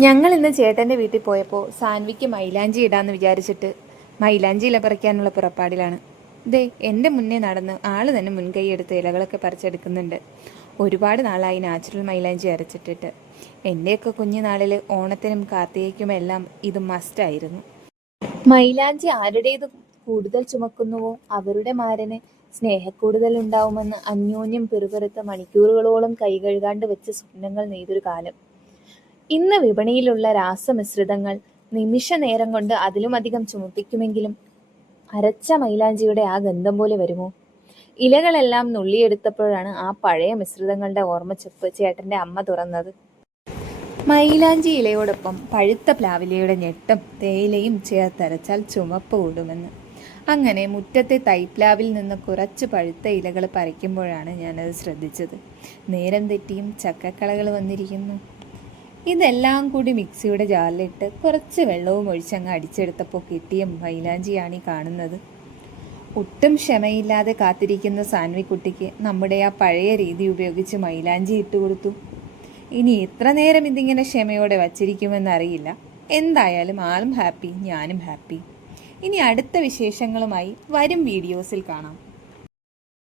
ഞങ്ങൾ ഇന്ന് ചേട്ടൻ്റെ വീട്ടിൽ പോയപ്പോൾ സാൻവിക്ക് മൈലാഞ്ചി ഇടാമെന്ന് വിചാരിച്ചിട്ട് മൈലാഞ്ചി ഇല പറിക്കാനുള്ള പുറപ്പാടിലാണ്. ദേ എൻ്റെ മുന്നേ നടന്ന് ആൾ തന്നെ മുൻകൈ എടുത്ത് ഇലകളൊക്കെ പറിച്ചെടുക്കുന്നുണ്ട്. ഒരുപാട് നാളായി നാച്ചുറൽ മൈലാഞ്ചി അരച്ചിട്ടിട്ട്. എൻ്റെയൊക്കെ കുഞ്ഞുനാളിൽ ഓണത്തിനും കാർത്തികയ്ക്കുമെല്ലാം ഇത് മസ്റ്റായിരുന്നു. മൈലാഞ്ചി ആരുടേത് കൂടുതൽ ചുമക്കുന്നുവോ അവരുടെ മാരന് സ്നേഹക്കൂടുതൽ ഉണ്ടാവുമെന്ന് അന്യോന്യം പിറുപിറുത്ത മണിക്കൂറുകളോളം കൈ കഴുകാണ്ട് വെച്ച് സ്വപ്നങ്ങൾ നെയ്തൊരു കാലം. ഇന്ന് വിപണിയിലുള്ള രാസമിശ്രിതങ്ങൾ നിമിഷ നേരം കൊണ്ട് അതിലുമധികം ചുമപ്പിക്കുമെങ്കിലും അരച്ച മൈലാഞ്ചിയുടെ ആ ഗന്ധം പോലെ വരുമോ? ഇലകളെല്ലാം നുള്ളിയെടുത്തപ്പോഴാണ് ആ പഴയ മിശ്രിതങ്ങളുടെ ഓർമ്മച്ചെപ്പ് ചേട്ടൻ്റെ അമ്മ തുറന്നത്. മൈലാഞ്ചി ഇലയോടൊപ്പം പഴുത്ത പ്ലാവിലയുടെ ഞെട്ടും തേയിലയും ചേർത്തരച്ചാൽ ചുമപ്പ് കൂടുമെന്ന്. അങ്ങനെ മുറ്റത്തെ തൈപ്ലാവിൽ നിന്ന് കുറച്ച് പഴുത്ത ഇലകൾ പറിക്കുമ്പോഴാണ് ഞാനത് ശ്രദ്ധിച്ചത്. നേരം തെറ്റിയും ചക്കക്കളകൾ വന്നിരിക്കുന്നു. ഇതെല്ലാം കൂടി മിക്സിയുടെ ജാറിലിട്ട് കുറച്ച് വെള്ളവും ഒഴിച്ചങ്ങ് അടിച്ചെടുത്തപ്പോൾ കിട്ടിയ മൈലാഞ്ചിയാണ് ഈ കാണുന്നത്. ഒട്ടും ക്ഷമയില്ലാതെ കാത്തിരിക്കുന്ന സാൻവിക്കുട്ടിക്ക് നമ്മുടെ ആ പഴയ രീതി ഉപയോഗിച്ച് മൈലാഞ്ചി ഇട്ട് കൊടുത്തു. ഇനി എത്ര നേരം ഇതിങ്ങനെ ക്ഷമയോടെ വച്ചിരിക്കുമെന്നറിയില്ല. എന്തായാലും ആളും ഹാപ്പി, ഞാനും ഹാപ്പി. ഇനി അടുത്ത വിശേഷങ്ങളുമായി വരും വീഡിയോസിൽ കാണാം.